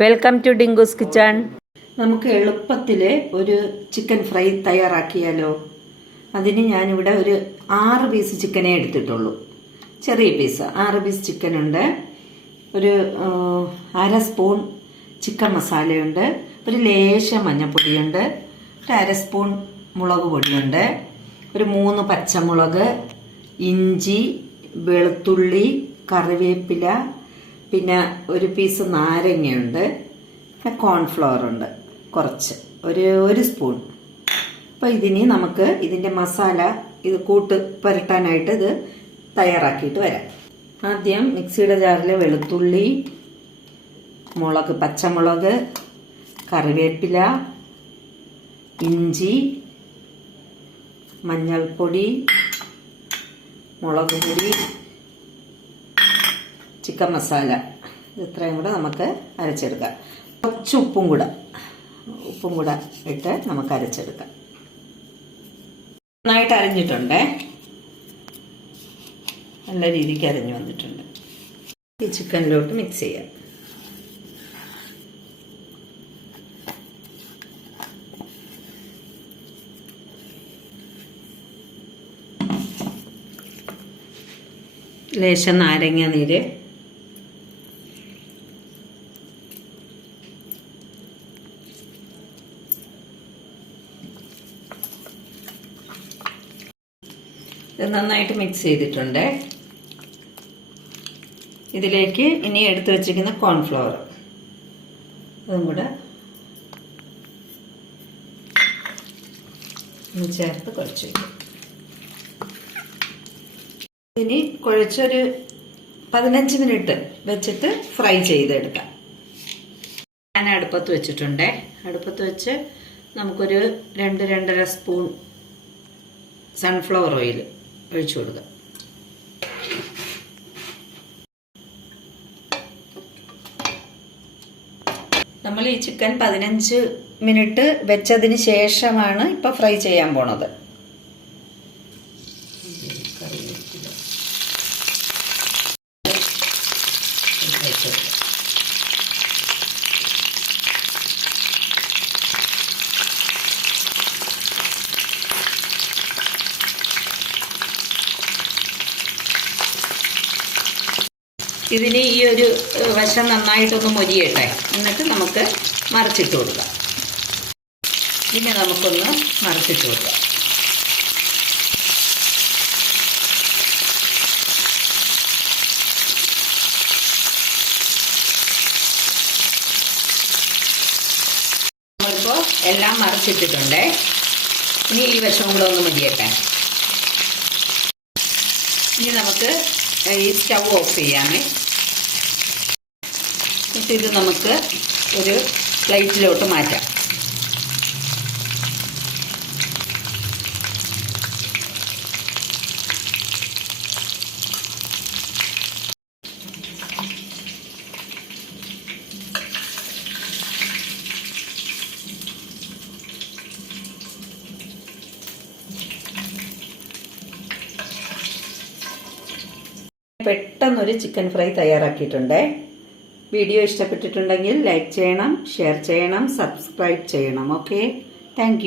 Welcome to Dinkoos kitchen നമുക്ക് എളുപ്പത്തിൽ ഒരു ചിക്കൻ ഫ്രൈ തയ്യാറാക്കിയാലോ? അതിന് ഞാനിവിടെ ഒരു ആറ് പീസ് ചിക്കനേ എടുത്തിട്ടുള്ളൂ. ചെറിയ പീസ് ആറ് പീസ് ചിക്കൻ ഉണ്ട്. ഒരു അര സ്പൂൺ ചിക്കൻ മസാലയുണ്ട് ഒരു ലേശം മഞ്ഞൾപ്പൊടിയുണ്ട് ഒരു അര സ്പൂൺ മുളക് പൊടിയുണ്ട്. ഒരു മൂന്ന് പച്ചമുളക് ഇഞ്ചി വെളുത്തുള്ളി കറിവേപ്പില പിന്നെ ഒരു പീസ് നാരങ്ങയുണ്ട് പിന്നെ കോൺഫ്ലവർ ഉണ്ട് കുറച്ച്. ഒരു ഒരു സ്പൂൺ അപ്പോൾ ഇതിനി നമുക്ക് ഇതിന്റെ മസാല ഇത് കൂട്ട് പുരട്ടാനായിട്ട് ഇത് തയ്യാറാക്കിയിട്ട് വരാം. ആദ്യം മിക്സിയുടെ ജാറിൽ വെളുത്തുള്ളി മുളക് പച്ചമുളക് കറിവേപ്പില ഇഞ്ചി മഞ്ഞൾപ്പൊടി മുളക് പൊടി ചിക്കൻ മസാല ഇത്രയും കൂടെ നമുക്ക് അരച്ചെടുക്കാം. കുറച്ച് ഉപ്പും കൂടെ ഉപ്പും കൂടെ ഇട്ട് നമുക്ക് അരച്ചെടുക്കാം. നന്നായിട്ട് അരഞ്ഞിട്ടുണ്ടേ. നല്ല രീതിക്ക് അരഞ്ഞു വന്നിട്ടുണ്ട്. ഈ ചിക്കനിലോട്ട് മിക്സ് ചെയ്യാം. ലേശം നാരങ്ങ നീര് ഇത് നന്നായിട്ട് മിക്സ് ചെയ്തിട്ടുണ്ട്. ഇതിലേക്ക് ഇനി എടുത്തു വച്ചിരിക്കുന്ന കോൺഫ്ലവർ അതും കൂടെ ചേർത്ത് കുഴച്ച് വയ്ക്കും ഇനി കുഴച്ചൊരു പതിനഞ്ച് മിനിറ്റ് വെച്ചിട്ട് ഫ്രൈ ചെയ്തെടുക്കാം. ഞാൻ അടുപ്പത്ത് വെച്ചിട്ടുണ്ട്. അടുപ്പത്ത് വെച്ച് നമുക്കൊരു രണ്ട് രണ്ടര സ്പൂൺ സൺഫ്ലവർ ഓയിൽ ഒഴിച്ചു കൊടുക്കുക. നമ്മൾ ഈ ചിക്കൻ പതിനഞ്ച് മിനിറ്റ് വെച്ചതിന് ശേഷമാണ് ഇപ്പൊ ഫ്രൈ ചെയ്യാൻ പോണത്. ഇതിന് ഈ ഒരു വശം നന്നായിട്ടൊന്ന് മൊരിയട്ടെ. എന്നിട്ട് നമുക്ക് മറിച്ചിട്ട് കൊടുക്കാം. പിന്നെ നമുക്കൊന്ന് മറിച്ചിട്ട് കൊടുക്കാം. എല്ലാം മറിച്ചിട്ടിട്ടുണ്ട്. ഇനി ഈ വശം കൂടെ ഒന്ന് മതിയട്ടെ ഇനി നമുക്ക് ഈ സ്റ്റൗ ഓഫ് ചെയ്യാമേ. എന്നിട്ട് ഇത് നമുക്ക് ഒരു പ്ലേറ്റിലോട്ട് മാറ്റാം. പെട്ടെന്നൊരു ചിക്കൻ ഫ്രൈ തയ്യാറാക്കിയിട്ടുണ്ട്. വീഡിയോ ഇഷ്ടപ്പെട്ടിട്ടുണ്ടെങ്കിൽ ലൈക്ക് ചെയ്യണം ഷെയർ ചെയ്യണം സബ്സ്ക്രൈബ് ചെയ്യണം. ഓക്കെ. താങ്ക്